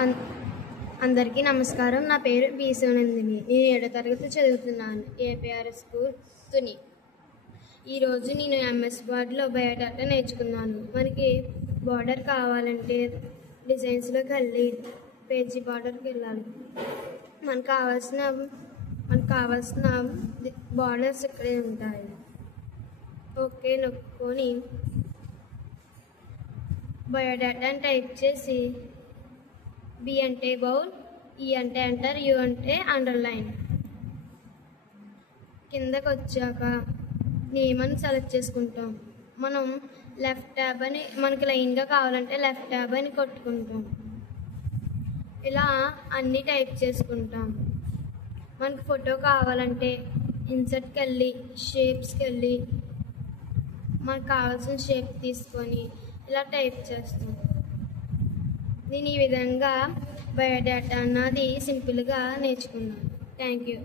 అన్ అందరికీ నమస్కారం. నా పేరు బి సోనందిని. నేను 7వ తరగతి చదువుతున్నాను. APRS school Tuni. ఈరోజు నేను ఎంఎస్ వర్డ్లో బయోడాటా నేర్చుకున్నాను. మనకి బార్డర్ కావాలంటే డిజైన్స్లోకి వెళ్ళి పేజీ బార్డర్కి వెళ్ళాలి. మనకు కావాల్సిన బార్డర్స్ ఇక్కడే ఉంటాయి. ఓకే నొక్కుని బయోడాటాని టైప్ చేసి బి అంటే బౌల్, ఈ అంటే ఎంటర్, యు అంటే అండర్లైన్. కిందకు వచ్చాక నేమ్ అని సెలెక్ట్ చేసుకుంటాం. మనం లెఫ్ట్ ట్యాబ్ అని, మనకి లైన్గా కావాలంటే లెఫ్ట్ ట్యాబ్ అని కొట్టుకుంటాం. ఇలా అన్నీ టైప్ చేసుకుంటాం. మనకు ఫోటో కావాలంటే ఇన్సర్ట్కి వెళ్ళి షేప్స్కి వెళ్ళి మనకు కావాల్సిన షేప్ తీసుకొని ఇలా టైప్ చేస్తాం. నేను ఈ విధంగా బయోడాటా అన్నది సింపుల్గా నేర్చుకున్నాను. Thank you.